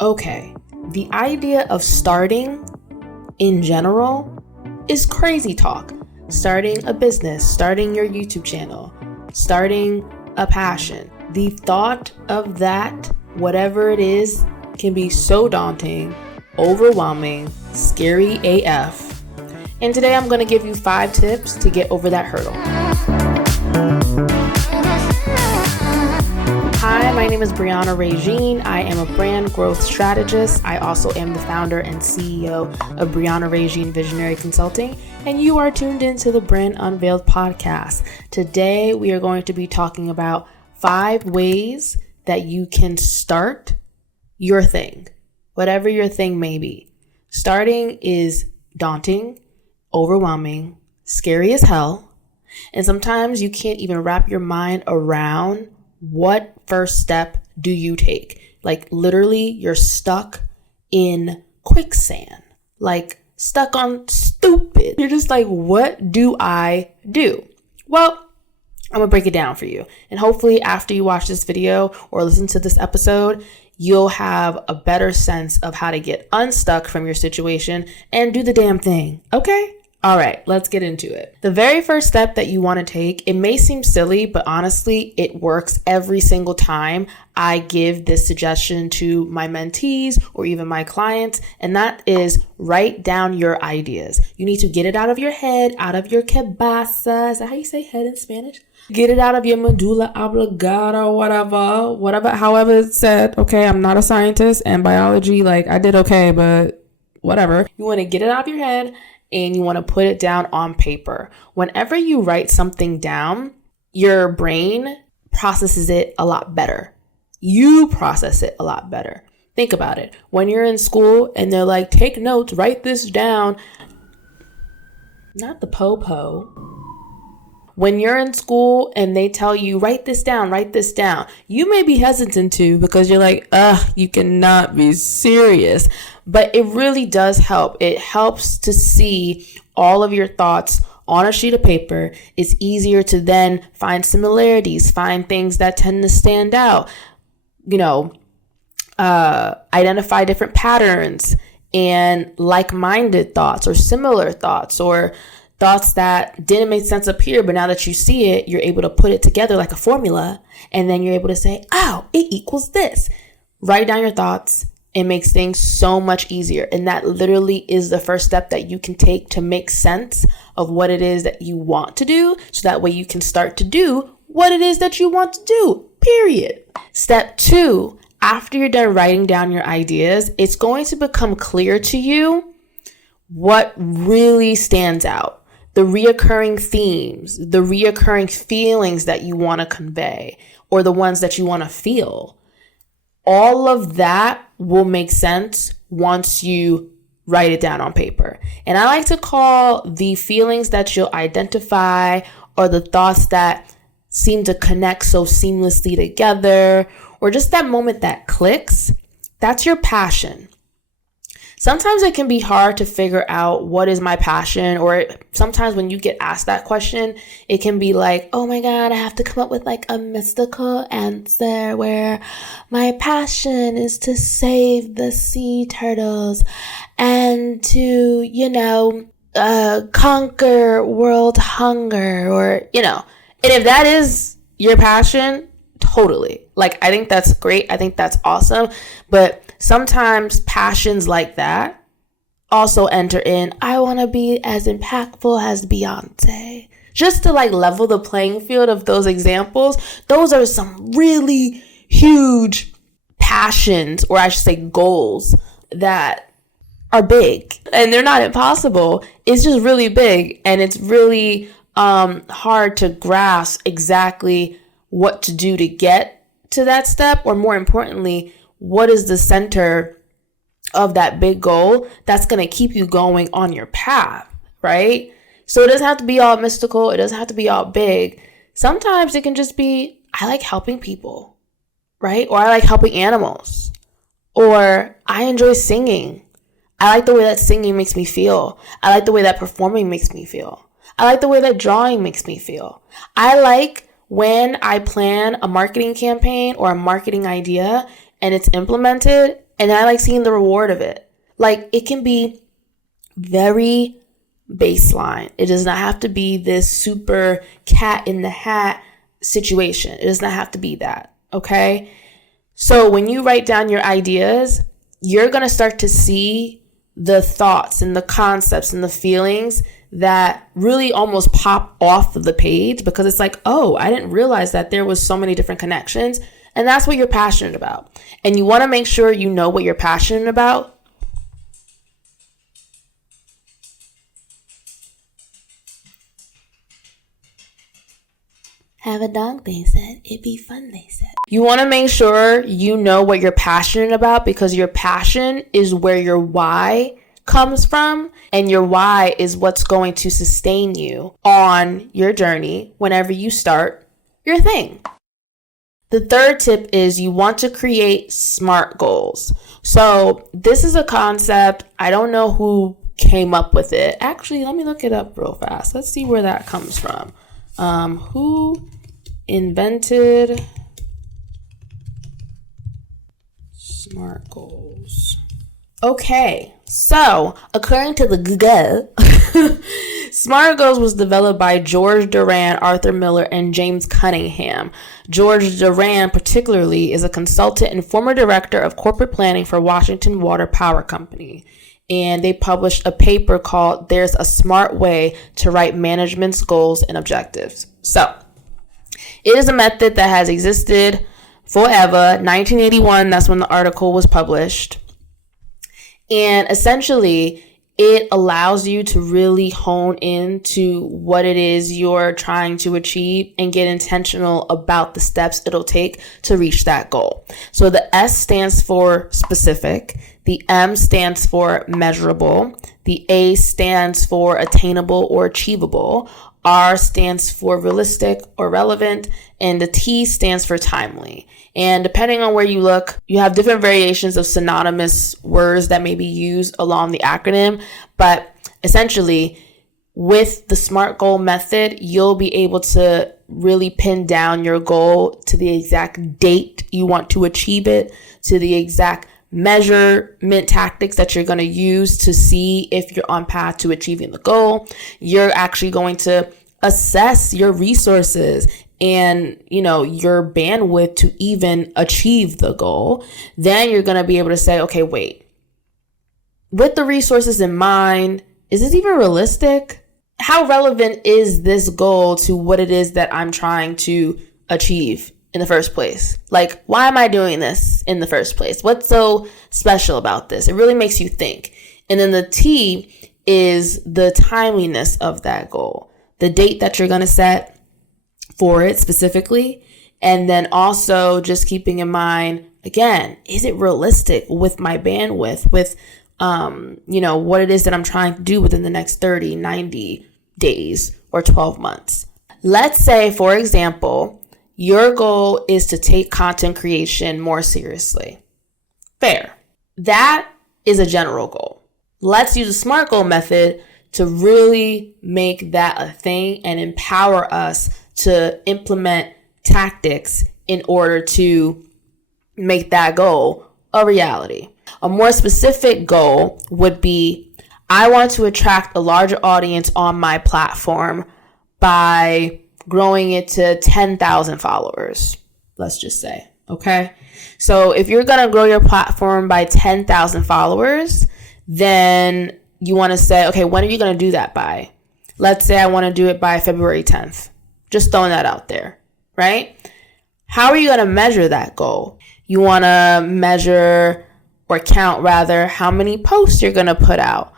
Okay, the idea of starting in general is crazy talk. Starting a business, starting your YouTube channel, starting a passion. The thought of that, whatever it is, can be so daunting, overwhelming, scary AF. And today I'm going to give you 5 tips to get over that hurdle. Hi, my name is Brianna Régine. I am a brand growth strategist. I also am the founder and CEO of Brianna Régine Visionary Consulting, and you are tuned into the Brand Unveiled podcast. Today, we are going to be talking about 5 ways that you can start your thing, whatever your thing may be. Starting is daunting, overwhelming, scary as hell, and sometimes you can't even wrap your mind around what first step do you take. Like literally you're stuck in quicksand, like stuck on stupid. You're just like, what do I do? Well, I'm gonna break it down for you. And hopefully after you watch this video or listen to this episode, you'll have a better sense of how to get unstuck from your situation and do the damn thing. Okay? All right, let's get into it. The very first step that you want to take, it may seem silly, but honestly, it works every single time I give this suggestion to my mentees or even my clients, and that is write down your ideas. You need to get it out of your head, out of your cabeza. Is that how you say head in Spanish? Get it out of your medulla oblongata, whatever, however it's said. Okay, I'm not a scientist, and biology, I did okay, but whatever. You want to get it out of your head and you want to put it down on paper. Whenever you write something down, your brain processes it a lot better. You process it a lot better. Think about it. When you're in school and they're like, take notes, write this down. Not the po-po. When you're in school and they tell you, write this down, you may be hesitant to because you're like, you cannot be serious. But it really does help. It helps to see all of your thoughts on a sheet of paper. It's easier to then find similarities, find things that tend to stand out, identify different patterns and like-minded thoughts or similar thoughts or thoughts that didn't make sense up here, but now that you see it, you're able to put it together like a formula, and then you're able to say, oh, it equals this. Write down your thoughts. It makes things so much easier, and that literally is the first step that you can take to make sense of what it is that you want to do, so that way you can start to do what it is that you want to do, period. Step 2, after you're done writing down your ideas, it's going to become clear to you what really stands out. The reoccurring themes, the reoccurring feelings that you want to convey, or the ones that you want to feel. All of that will make sense once you write it down on paper. And I like to call the feelings that you'll identify or the thoughts that seem to connect so seamlessly together, or just that moment that clicks, that's your passion. Sometimes it can be hard to figure out what is my passion, or sometimes when you get asked that question, it can be like, oh my God, I have to come up with a mystical answer where my passion is to save the sea turtles and to, conquer world hunger and if that is your passion, totally. I think that's great. I think that's awesome. But sometimes passions like that also enter in, I want to be as impactful as Beyonce. Just to level the playing field of those examples. Those are some really huge passions, or I should say goals, that are big. And they're not impossible. It's just really big. And it's really hard to grasp exactly what to do to get to that step, or more importantly, what is the center of that big goal that's going to keep you going on your path, right? So it doesn't have to be all mystical. It doesn't have to be all big. Sometimes it can just be, I like helping people, right? Or I like helping animals, or I enjoy singing. I like the way that singing makes me feel. I like the way that performing makes me feel. I like the way that drawing makes me feel. I like when I plan a marketing campaign or a marketing idea and it's implemented And then I like seeing the reward of it. Like, it can be very baseline. It does not have to be this super cat in the hat situation. It does not have to be that. Okay. So when you write down your ideas, you're going to start to see the thoughts and the concepts and the feelings that really almost pop off of the page, because it's like, oh, I didn't realize that there was so many different connections. And that's what you're passionate about. And you want to make sure you know what you're passionate about. Have a dog, they said. It'd be fun, they said. You want to make sure you know what you're passionate about, because your passion is where your why comes from. And your why is what's going to sustain you on your journey whenever you start your thing. The third tip is you want to create SMART goals. So this is a concept. I don't know who came up with it. Actually, let me look it up real fast. Let's see where that comes from. Who invented SMART goals? Okay, so according to the Google, SMART goals was developed by George Duran, Arthur Miller, and James Cunningham. George Duran, particularly, is a consultant and former director of corporate planning for Washington Water Power Company. And they published a paper called There's a Smart Way to Write Management's Goals and Objectives. So it is a method that has existed forever. 1981, that's when the article was published. And essentially, it allows you to really hone into what it is you're trying to achieve and get intentional about the steps it'll take to reach that goal. So the S stands for specific. The M stands for measurable. The A stands for attainable or achievable. R stands for realistic or relevant. And the T stands for timely. And depending on where you look, you have different variations of synonymous words that may be used along the acronym. But essentially, with the SMART goal method, you'll be able to really pin down your goal to the exact date you want to achieve it, to the exact measurement tactics that you're going to use to see if you're on path to achieving the goal. You're actually going to assess your resources and, your bandwidth to even achieve the goal. Then you're going to be able to say, okay, wait, with the resources in mind, is this even realistic? How relevant is this goal to what it is that I'm trying to achieve in the first place? Like, why am I doing this in the first place? What's so special about this? It really makes you think. And then the T is the timeliness of that goal, the date that you're going to set for it specifically. And then also just keeping in mind, again, is it realistic with my bandwidth, with, what it is that I'm trying to do within the next 30, 90 days or 12 months. Let's say, for example, your goal is to take content creation more seriously. Fair. That is a general goal. Let's use the SMART goal method to really make that a thing and empower us to implement tactics in order to make that goal a reality. A more specific goal would be, I want to attract a larger audience on my platform by growing it to 10,000 followers, let's just say, okay? So if you're going to grow your platform by 10,000 followers, then you want to say, okay, when are you going to do that by? Let's say I want to do it by February 10th. Just throwing that out there, right? How are you going to measure that goal? You want to measure or count rather how many posts you're going to put out.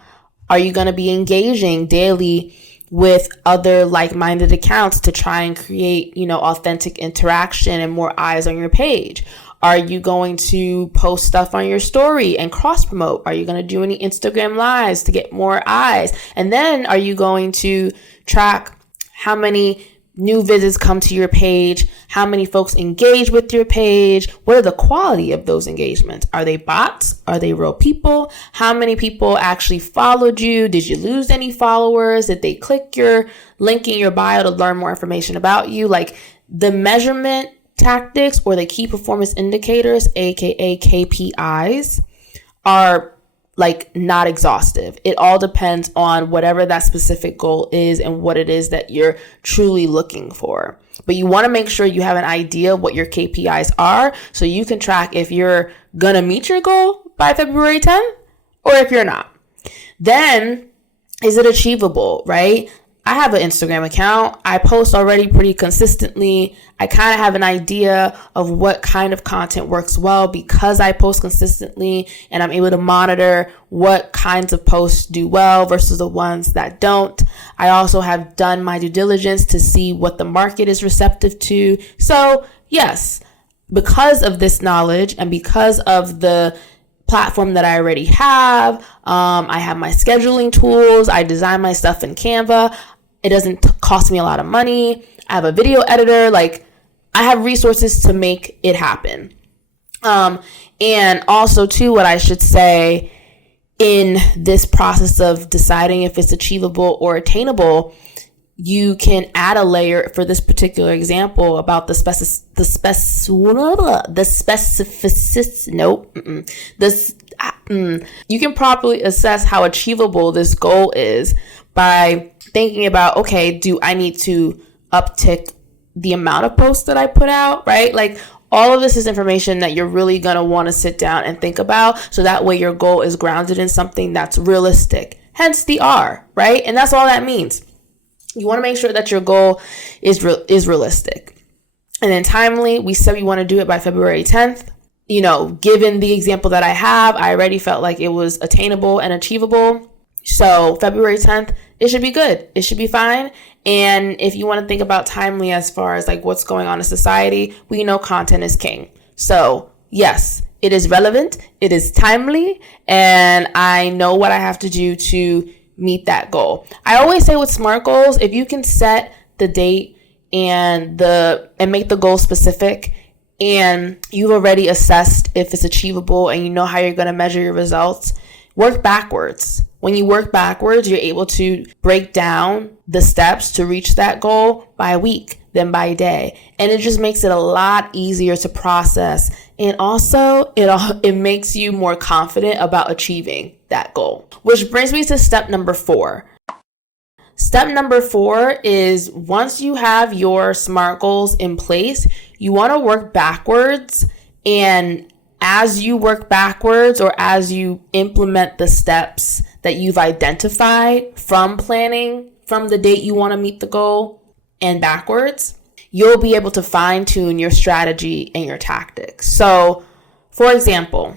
Are you going to be engaging daily with other like-minded accounts to try and create, authentic interaction and more eyes on your page? Are you going to post stuff on your story and cross promote? Are you going to do any Instagram lives to get more eyes? And then are you going to track how many new visits come to your page, how many folks engage with your page, what are the quality of those engagements? Are they bots? Are they real people? How many people actually followed you? Did you lose any followers? Did they click your link in your bio to learn more information about you? Like the measurement tactics or the key performance indicators, aka KPIs, are like not exhaustive. It all depends on whatever that specific goal is and what it is that you're truly looking for. But you want to make sure you have an idea of what your KPIs are so you can track if you're going to meet your goal by February 10th or if you're not. Then, is it achievable, right? I have an Instagram account. I post already pretty consistently. I kind of have an idea of what kind of content works well because I post consistently, and I'm able to monitor what kinds of posts do well versus the ones that don't. I also have done my due diligence to see what the market is receptive to. So yes, because of this knowledge and because of the platform that I already have, I have my scheduling tools. I design my stuff in Canva. It doesn't cost me a lot of money. I have a video editor. Like, I have resources to make it happen. And also too, what I should say in this process of deciding if it's achievable or attainable, you can add a layer for this particular example about the you can properly assess how achievable this goal is by thinking about, okay, do I need to uptick the amount of posts that I put out, right? Like, all of this is information that you're really going to want to sit down and think about. So that way your goal is grounded in something that's realistic, hence the R, right? And that's all that means. You want to make sure that your goal is realistic. And then timely, we said we want to do it by February 10th. You know, given the example that I have, I already felt like it was attainable and achievable. So February 10th, it should be good. It should be fine. And if you want to think about timely as far as like what's going on in society, we know content is king. So yes, it is relevant. It is timely. And I know what I have to do to meet that goal. I always say with SMART goals, if you can set the date and make the goal specific, and you've already assessed if it's achievable and you know how you're going to measure your results, work backwards. When you work backwards, you're able to break down the steps to reach that goal by week, then by day. And it just makes it a lot easier to process. And also, it makes you more confident about achieving that goal. Which brings me to step number 4. Step number 4 is once you have your SMART goals in place, you want to work backwards. And as you work backwards or as you implement the steps that you've identified from planning from the date you want to meet the goal and backwards, you'll be able to fine tune your strategy and your tactics. So, for example,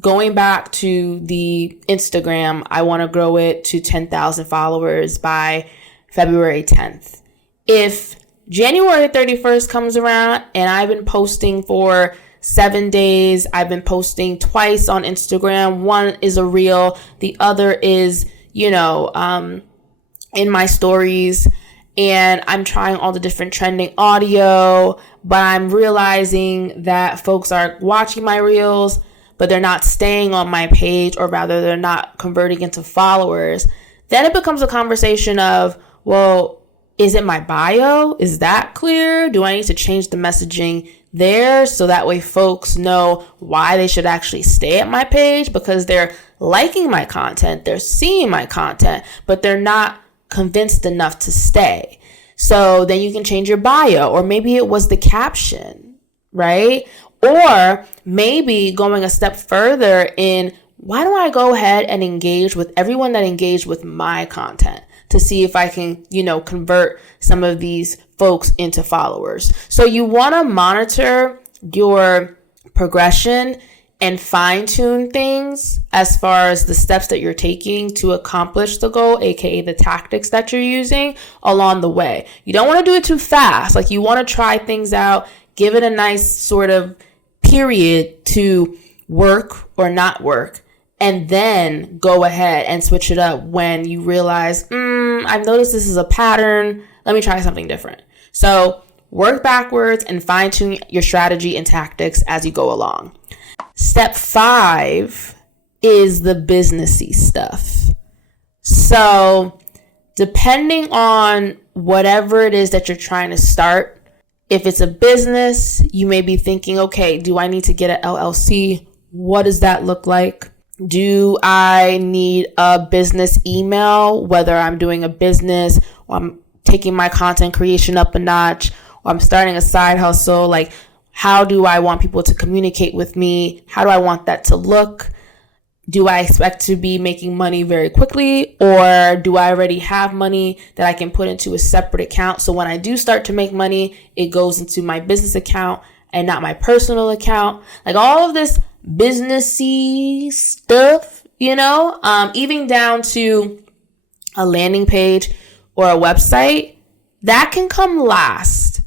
going back to the Instagram, I want to grow it to 10,000 followers by February 10th. If January 31st comes around and I've been posting for 7 days, I've been posting twice on Instagram. One is a reel. The other is, in my stories. And I'm trying all the different trending audio, but I'm realizing that folks are watching my reels, but they're not staying on my page, or rather they're not converting into followers. Then it becomes a conversation of, well, is it my bio? Is that clear? Do I need to change the messaging there so that way folks know why they should actually stay at my page? Because they're liking my content, they're seeing my content, but they're not convinced enough to stay. So then you can change your bio, or maybe it was the caption, right? Or maybe going a step further in, why don't I go ahead and engage with everyone that engaged with my content to see if I can, convert some of these folks into followers. So you want to monitor your progression and fine tune things as far as the steps that you're taking to accomplish the goal, aka the tactics that you're using along the way. You don't want to do it too fast. Like, you want to try things out, give it a nice sort of period to work or not work, and then go ahead and switch it up when you realize, I've noticed this is a pattern. Let me try something different. So work backwards and fine tune your strategy and tactics as you go along. Step 5 is the businessy stuff. So depending on whatever it is that you're trying to start, if it's a business, you may be thinking, okay, do I need to get an LLC? What does that look like? Do I need a business email, whether I'm doing a business or I'm taking my content creation up a notch or I'm starting a side hustle? Like, how do I want people to communicate with me? How do I want that to look? Do I expect to be making money very quickly, or do I already have money that I can put into a separate account? So when I do start to make money, it goes into my business account and not my personal account. Like, all of this businessy stuff, even down to a landing page or a website, that can come last.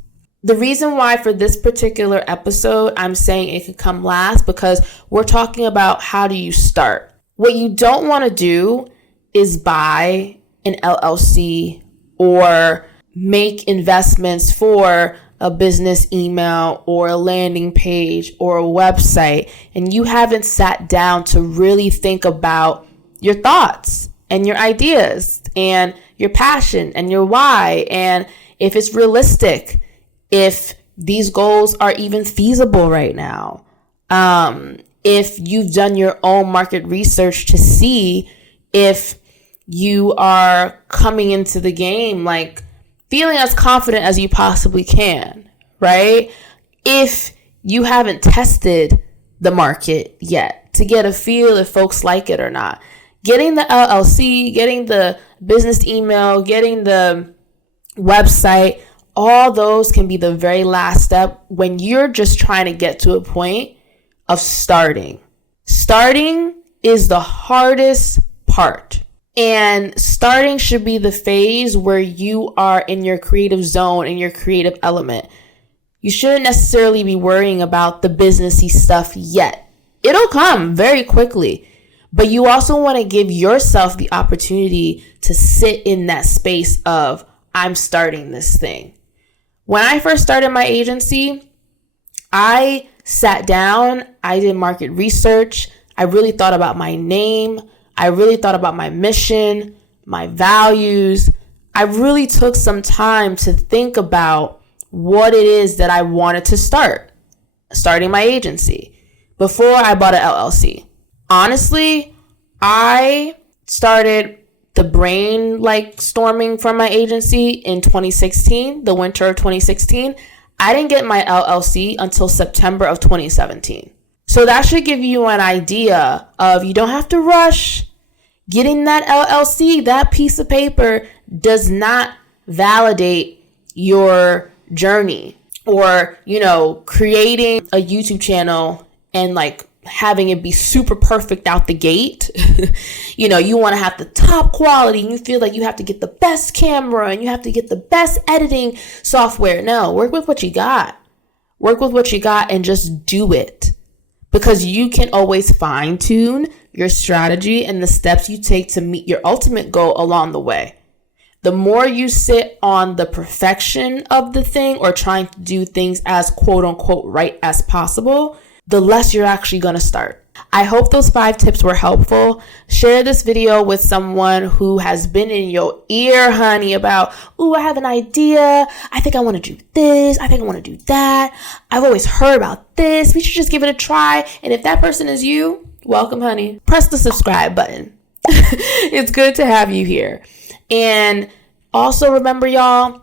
The reason why for this particular episode, I'm saying it could come last, because we're talking about how do you start. What you don't want to do is buy an LLC or make investments for a business email or a landing page or a website, and you haven't sat down to really think about your thoughts and your ideas and your passion and your why, and if it's realistic, if these goals are even feasible right now. If you've done your own market research to see if you are coming into the game like feeling as confident as you possibly can, right? If you haven't tested the market yet to get a feel if folks like it or not. Getting the LLC, getting the business email, getting the website, all those can be the very last step when you're just trying to get to a point of starting. Starting is the hardest part. And starting should be the phase where you are in your creative zone, in your creative element. You shouldn't necessarily be worrying about the businessy stuff yet. It'll come very quickly. But you also want to give yourself the opportunity to sit in that space of, I'm starting this thing. When I first started my agency, I sat down, I did market research, I really thought about my name, I really thought about my mission, my values. I really took some time to think about what it is that I wanted to starting my agency before I bought an LLC. Honestly, I started the brain storming from my agency in 2016, the winter of 2016. I didn't get my LLC until September of 2017. So that should give you an idea of, you don't have to rush. Getting that LLC, that piece of paper, does not validate your journey. Or, creating a YouTube channel and having it be super perfect out the gate. You want to have the top quality, and you feel like you have to get the best camera and you have to get the best editing software. No, work with what you got. Work with what you got and just do it. Because you can always fine tune your strategy and the steps you take to meet your ultimate goal along the way. The more you sit on the perfection of the thing or trying to do things as quote unquote right as possible, the less you're actually going to start. I hope those 5 tips were helpful. Share this video with someone who has been in your ear, honey, about, I have an idea. I think I want to do this. I think I want to do that. I've always heard about this. We should just give it a try. And if that person is you, welcome, honey. Press the subscribe button. It's good to have you here. And also remember, y'all,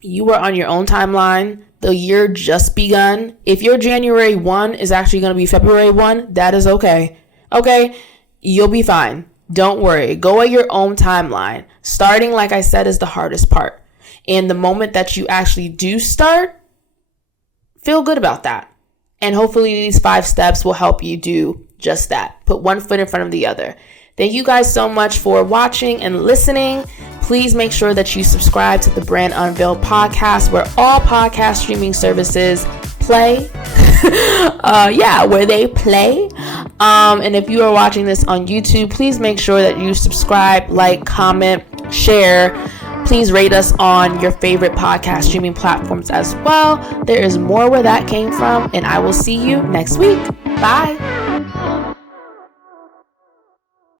you are on your own timeline. The year just begun. If your January 1 is actually going to be February 1, that is okay. Okay? You'll be fine. Don't worry. Go at your own timeline. Starting, like I said, is the hardest part. And the moment that you actually do start, feel good about that. And hopefully these 5 steps will help you do just that. Put one foot in front of the other. Thank you guys so much for watching and listening. Please make sure that you subscribe to the Brand Unveiled podcast, where all podcast streaming services play. Where they play. And if you are watching this on YouTube, please make sure that you subscribe, like, comment, share. Please rate us on your favorite podcast streaming platforms as well. There is more where that came from, and I will see you next week. Bye.